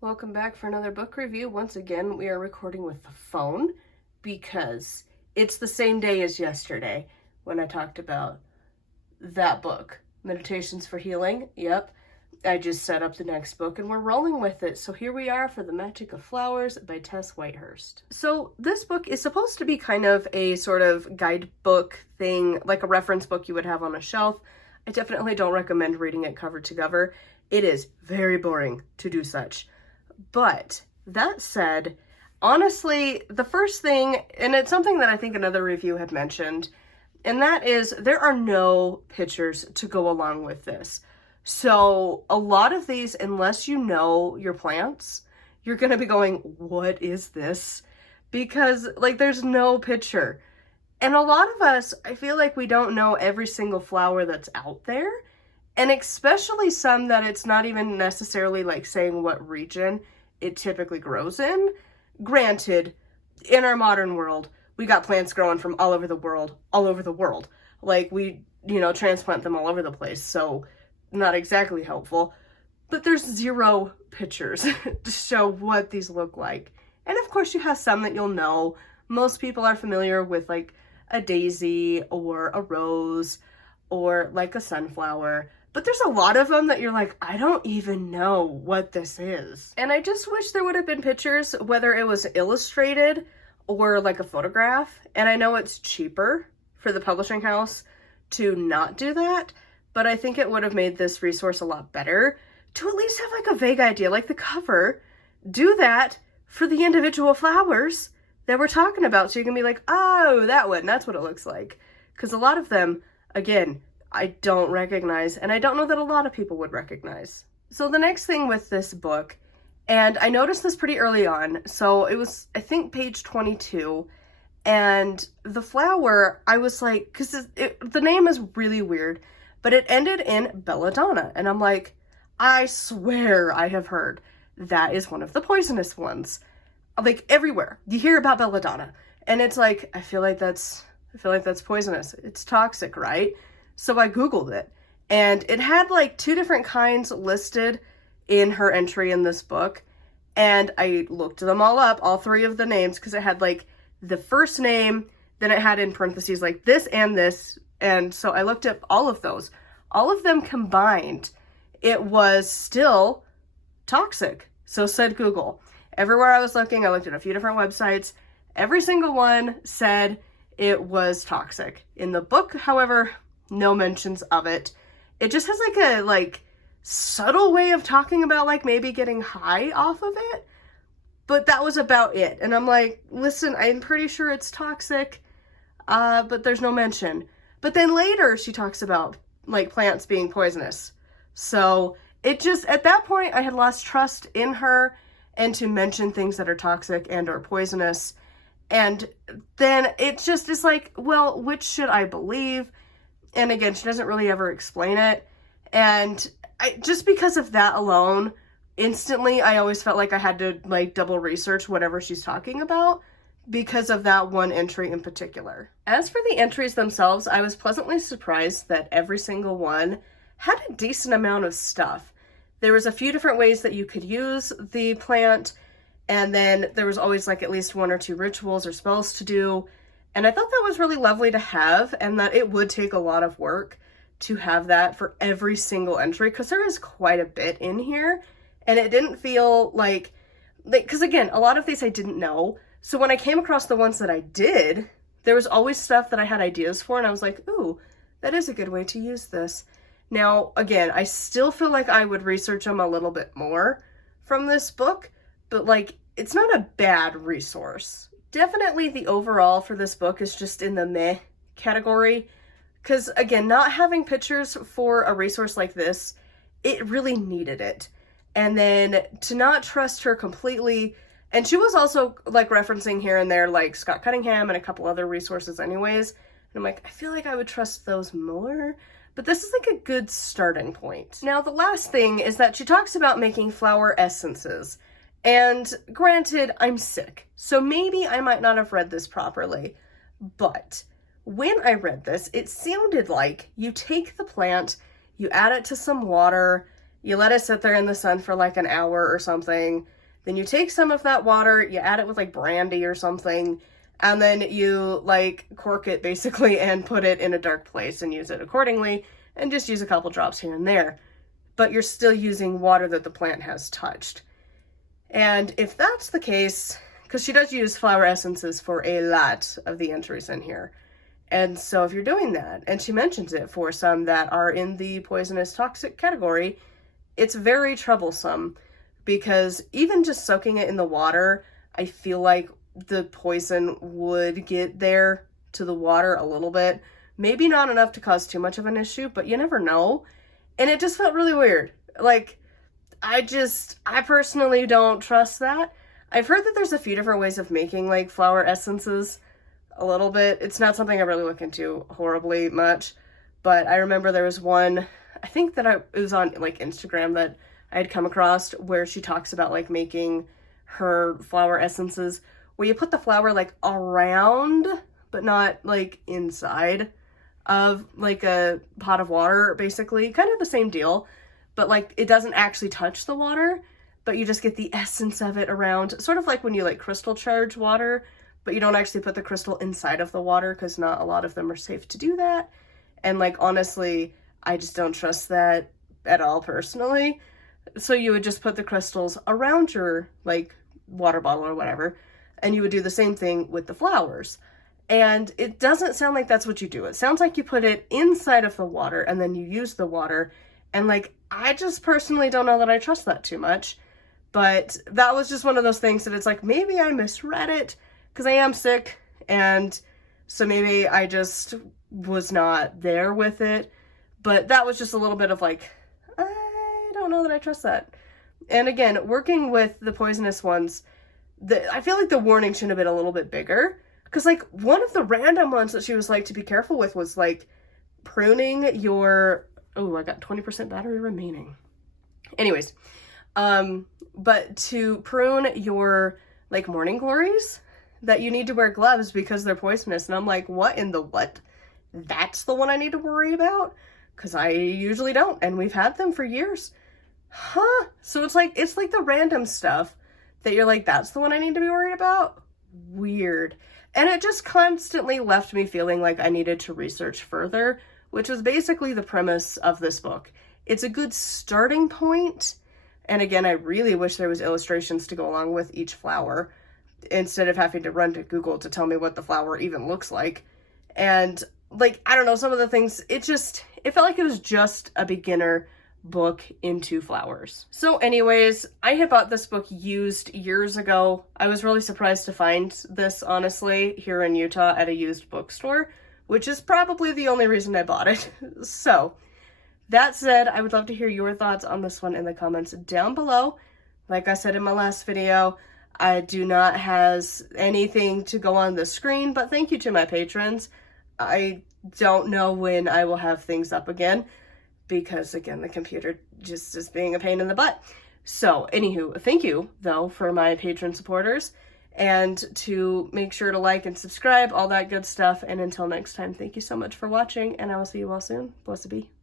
Welcome back for another book review. Once again, we are recording with the phone because it's the same day as yesterday when I talked about that book, Meditations for Healing. Yep, I just set up the next book and we're rolling with it. So here we are for The Magic of Flowers by Tess Whitehurst. So this book is supposed to be kind of a sort of guidebook thing, like a reference book you would have on a shelf. I definitely don't recommend reading it cover to cover. It is very boring to do such. But that said, honestly, the first thing, and it's something that I think another review had mentioned, and that is there are no pictures to go along with this. So a lot of these, unless you know your plants, you're going to be going, what is this? Because like there's no picture. And a lot of us, I feel like we don't know every single flower that's out there. And especially some that it's not even necessarily like saying what region it typically grows in. Granted, in our modern world, we got plants growing from all over the world. Like we, transplant them all over the place. So not exactly helpful, but there's zero pictures to show what these look like. And of course you have some that you'll know. Most people are familiar with like a daisy or a rose or like a sunflower. But there's a lot of them that you're like, I don't even know what this is. And I just wish there would have been pictures, whether it was illustrated or like a photograph. And I know it's cheaper for the publishing house to not do that, but I think it would have made this resource a lot better to at least have like a vague idea, like the cover. Do that for the individual flowers that we're talking about. So you can be like, oh, that one, that's what it looks like. Because a lot of them, again, I don't recognize, and I don't know that a lot of people would recognize. So the next thing with this book, and I noticed this pretty early on, so it was, I think, page 22, and the flower, I was like, because the name is really weird, but it ended in belladonna, and I'm like, I swear I have heard that is one of the poisonous ones. Like, everywhere, you hear about belladonna, and it's like, I feel like that's poisonous. It's toxic, right? So I Googled it, and it had like 2 different kinds listed in her entry in this book. And I looked them all up, all 3 of the names, because it had like the first name, then it had in parentheses like this and this. And so I looked up all of those. All of them combined, it was still toxic. So said Google. Everywhere I was looking, I looked at a few different websites. Every single one said it was toxic. In the book, however, no mentions of it. It just has like a subtle way of talking about like maybe getting high off of it, but that was about it. And I'm like, listen, I'm pretty sure it's toxic, but there's no mention. But then later she talks about like plants being poisonous. So it just, at that point I had lost trust in her and to mention things that are toxic and or poisonous. And then it just is like, well, which should I believe? And again, she doesn't really ever explain it. And just because of that alone, instantly, I always felt like I had to like double research whatever she's talking about because of that one entry in particular. As for the entries themselves, I was pleasantly surprised that every single one had a decent amount of stuff. There was a few different ways that you could use the plant, and then there was always like at least 1 or 2 rituals or spells to do. And I thought that was really lovely to have, and that it would take a lot of work to have that for every single entry, because there is quite a bit in here, and it didn't feel like, because again, a lot of these I didn't know, so when I came across the ones that I did, there was always stuff that I had ideas for, and I was like, ooh, that is a good way to use this. Now, again, I still feel like I would research them a little bit more from this book, but like, it's not a bad resource. Definitely the overall for this book is just in the meh category, because again, not having pictures for a resource like this, it really needed it. And then to not trust her completely, and she was also like referencing here and there like Scott Cunningham and a couple other resources anyways, and I'm like, I feel like I would trust those more, but this is like a good starting point. Now the last thing is that she talks about making flower essences. And granted, I'm sick, so maybe I might not have read this properly, but when I read this, it sounded like you take the plant, you add it to some water, You let it sit there in the sun for like an hour or something. Then you take some of that water, you add it with like brandy or something, and then you like cork it basically and put it in a dark place and use it accordingly, and just use a couple drops here and there. But you're still using water that the plant has touched. And if that's the case, because she does use flower essences for a lot of the entries in here. And so if you're doing that, and she mentions it for some that are in the poisonous toxic category, it's very troublesome, because even just soaking it in the water, I feel like the poison would get there to the water a little bit. Maybe not enough to cause too much of an issue, but you never know. And it just felt really weird. Like, I personally don't trust that. I've heard that there's a few different ways of making like flower essences a little bit. It's not something I really look into horribly much, but I remember there was one, I think that it was on like Instagram that I had come across, where she talks about like making her flower essences where you put the flower like around, but not like inside of like a pot of water, basically. Kind of the same deal, but like it doesn't actually touch the water, but you just get the essence of it around, sort of like when you like crystal charge water, but you don't actually put the crystal inside of the water, because not a lot of them are safe to do that. And like, honestly, I just don't trust that at all personally. So you would just put the crystals around your like water bottle or whatever, and you would do the same thing with the flowers. And it doesn't sound like that's what you do. It sounds like you put it inside of the water and then you use the water. And like, I just personally don't know that I trust that too much. But that was just one of those things that it's like, maybe I misread it, because I am sick, and so maybe I just was not there with it. But that was just a little bit of like, I don't know that I trust that. And again, working with the poisonous ones, I feel like the warning should have been a little bit bigger, because like one of the random ones that she was like to be careful with was like pruning your, oh, I got 20% battery remaining. Anyways, but to prune your like morning glories, that you need to wear gloves because they're poisonous. And I'm like, what in the what? That's the one I need to worry about? Because I usually don't, and we've had them for years. Huh? So it's like the random stuff that you're like, that's the one I need to be worried about? Weird. And it just constantly left me feeling like I needed to research further, which was basically the premise of this book. It's a good starting point. And again, I really wish there was illustrations to go along with each flower, instead of having to run to Google to tell me what the flower even looks like. And like, I don't know, some of the things, it felt like it was just a beginner book into flowers. So anyways, I had bought this book used years ago. I was really surprised to find this, honestly, here in Utah at a used bookstore, which is probably the only reason I bought it. So that said, I would love to hear your thoughts on this one in the comments down below. Like I said in my last video, I do not have anything to go on the screen, but thank you to my patrons. I don't know when I will have things up again, because again, the computer just is being a pain in the butt. So anywho, thank you though for my patron supporters, and to make sure to like and subscribe, all that good stuff. And until next time, thank you so much for watching, and I will see you all soon. Blessed be.